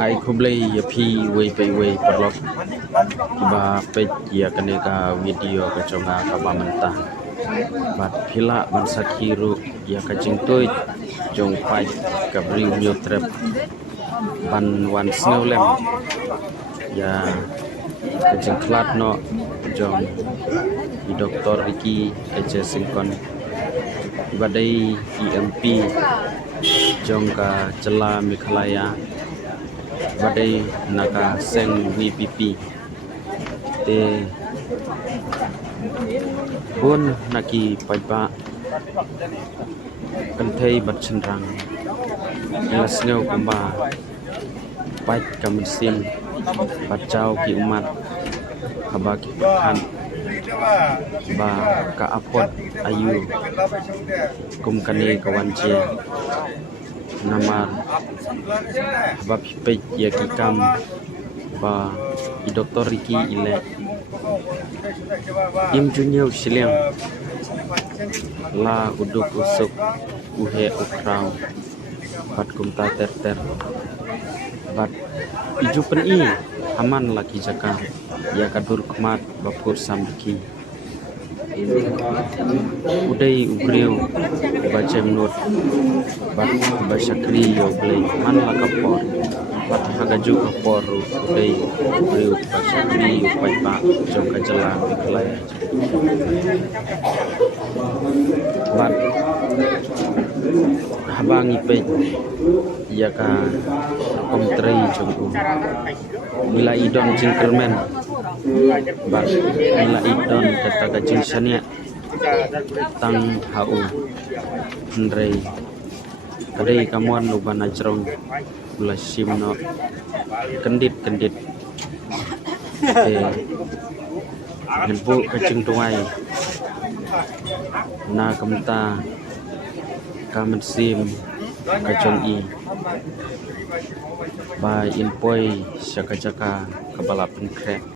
ngai khublei ya phi wei perlok ba pe ya kaneka video ka chonga ka bamanta bat phila ban sakhiru ya ka jingtoi jong pai ka briu myo trep ban wan snowlem ya ka jingklat no jong di doktor Ricky Eje Singkon badai EMP jong ka Jela Mikhalaya badai naka seng VPP te bun naki paipa kanthei bat chenrang ilasneu kumba pai kamusim bacau ki umat haba ki pathan ba ka apot ayu kum kane kawanche namar ba pipe ya kikam ba i doktor Ricky ile im junyo siliang la uduk usuk uhe ukrau bat kumta ter bat iju pen i aman laki jaka ya kadur kmat bapur samki udai ubriu baca menurut bat basakri yo play man la kapor bat hagaju kapor udai ubriu basakri yo paipa jong kajela Mikhalaya bat habangi pe ya ka komtrei jong mila idon jingkermen bat mila idon kata kajing sania tang hau ndrei kadai kamuan luban ajrong bula simno kendit henbu kacing tuai na kamta kamen sim kacong i ba inpoi syaka kabala penkre